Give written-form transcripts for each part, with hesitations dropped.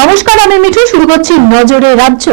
নমস্কার, আমি মিঠু। শুরু করছি নজরে রাজ্য।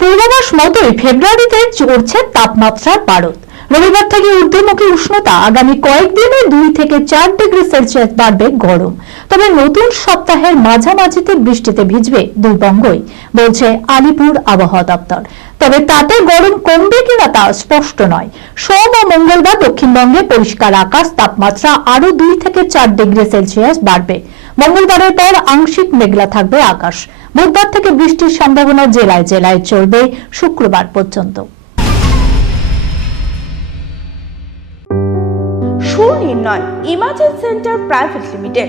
পূর্বাভাস মতোই ফেব্রুয়ারিতে চড়ছে তাপমাত্রার পারদ। রবিবার থেকে ঊর্ধ্বমুখী উষ্ণতা আগামী কয়েকদিনে 2 থেকে 4 ডিগ্রি সেলসিয়াস বাড়বে গরম। তবে নতুন সপ্তাহের মাঝামাঝিতে বৃষ্টিতে ভিজবে দুই বঙ্গই, বলছে আলিপুর আবহাওয়া দপ্তর। তবে তাতে গরম কমবে কিনা তা স্পষ্ট নয়। সোম ও মঙ্গলবার দক্ষিণবঙ্গে পরিষ্কার আকাশ, তাপমাত্রা আরো 2 থেকে 4 ডিগ্রি সেলসিয়াস বাড়বে। মঙ্গলবারের পর আংশিক মেঘলা থাকবে আকাশ। বুধবার থেকে বৃষ্টির সম্ভাবনা জেলায় জেলায় চলবে শুক্রবার পর্যন্ত। Sunirnoy imaging centre private limited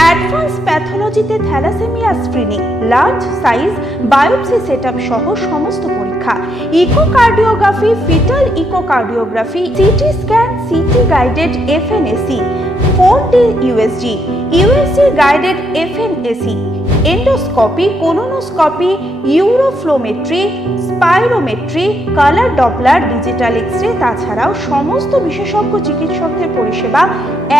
advance প্যাথোলজিতে thalassemia screening, large size biopsy setup সহ সমস্ত পরীক্ষা, echocardiography, fetal echocardiography, CT scan, CT guided FNAC, 4D USG guided FNAC, endoscopy, colonoscopy, uroflowmetry, spirometry, colour doppler, digital X ray, তাছাড়াও সমস্ত বিশেষজ্ঞ চিকিৎসকদের পরিষেবা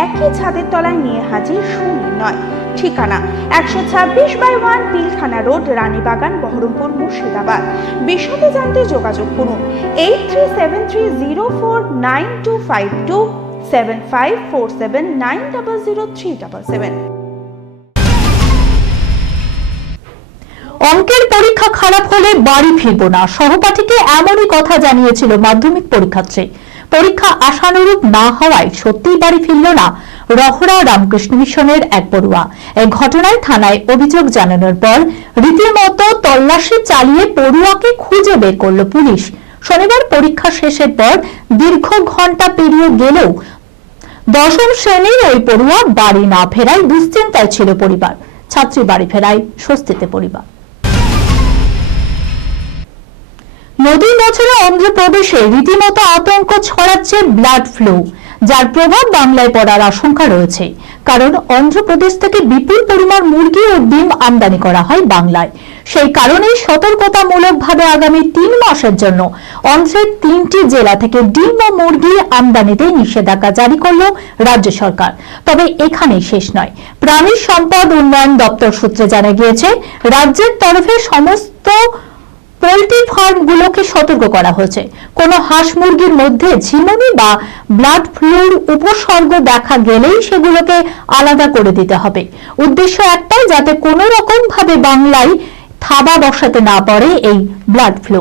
একই ছাদের তলায় নিয়ে হাজির সুনির্ণয়। ঠিকানা 126/1 পিলখানা রোড, রানীবাগান, বহরমপুর, মুর্শিদাবাদ। বিশদে জানতে যোগাযোগ করুন 8373049252 7547900377। অঙ্কের পরীক্ষা খারাপ হলে বাড়ি ফিরবো না, সহপাঠীকে এমনই কথা জানিয়েছিল মাধ্যমিক পরীক্ষার্থী। পরীক্ষা আশানুরূপ না হওয়ায় সত্যিই বাড়ি ফিরল না রহরা রামকৃষ্ণ মিশনের এক পড়ুয়া। এই ঘটনায় থানায় অভিযোগ জানানোর পর রীতিমতো তল্লাশি চালিয়ে পড়ুয়াকে খুঁজে বের করল পুলিশ। শনিবার পরীক্ষা শেষের পর দীর্ঘ ঘন্টা পেরিয়ে গেলেও 10ম শ্রেণীর ওই পড়ুয়া বাড়ি না ফেরায় দুশ্চিন্তায় ছিল পরিবার। ছাত্রী বাড়ি ফেরায় স্বস্তিতে পরিবার। নতুন বছরে অন্ধ্রপ্রদেশে রীতিমতো আতঙ্ক ছড়াচ্ছে ব্লাড ফ্লু, যার প্রভাব বাংলায় পড়ার আশঙ্কা রয়েছে। কারণ অন্ধ্রপ্রদেশ থেকে বিপুল পরিমাণ মুরগি ও ডিম আমদানি করা হয় বাংলায়। সেই কারণেই সতর্কতামূলকভাবে আগামী 3 মাসের জন্য অন্ধ্রের 3টি জেলা থেকে ডিম ও মুরগি আমদানিতে নিষেধাজ্ঞা জারি করল রাজ্য সরকার। তবে এখানেই শেষ নয়। প্রাণী সম্পদ উন্নয়ন দপ্তর সূত্রে জানা গিয়েছে, রাজ্যের তরফে সমস্ত পোল্ট্রি ফার্মগুলোকে সতর্ক করা হয়েছে। কোনো হাঁস মুরগির মধ্যে ঝিমুনি বা ব্লাড ফ্লুর উপসর্গ দেখা গেলেই সেগুলোকে আলাদা করে দিতে হবে। উদ্দেশ্য একটাই, যাতে কোনো রকম ভাবে বাংলায় থাবা বসাতে না পারে এই ব্লাড ফ্লু।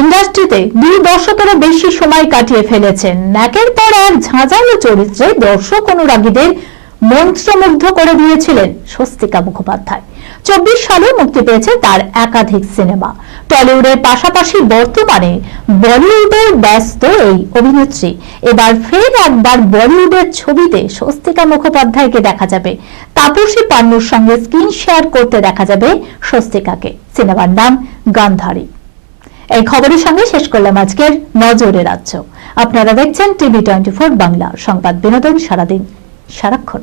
ইন্ডাস্ট্রিতে 2 দশকেরও বেশি সময় কাটিয়ে ফেলেছেন একের পর এক ঝাঁঝালো চরিত্রে দর্শক অনুরাগীদের মন্ত্রমুগ্ধ করে দিয়েছিলেন স্বস্তিকা মুখোপাধ্যায়। 24 সালে মুক্তি পেয়েছে তার একাধিক সিনেমা। টলিউডের পাশাপাশি বর্তমানে বলিউডের ব্যস্ত এই অভিনেত্রী এবার ফের একবার বলিউডের ছবিতে স্বস্তিকা মুখোপাধ্যায়কে দেখা যাবে। তাপসী পান্নুর সঙ্গে স্ক্রিন শেয়ার করতে দেখা যাবে স্বস্তিকাকে। সিনেমার নাম গান্ধারী। এই খবরের সঙ্গে শেষ করলাম আজকের নজরে রাজ্য। আপনারা দেখছেন টিভি 24 বাংলা, সংবাদ বিনোদন সারাদিন সারাক্ষণ।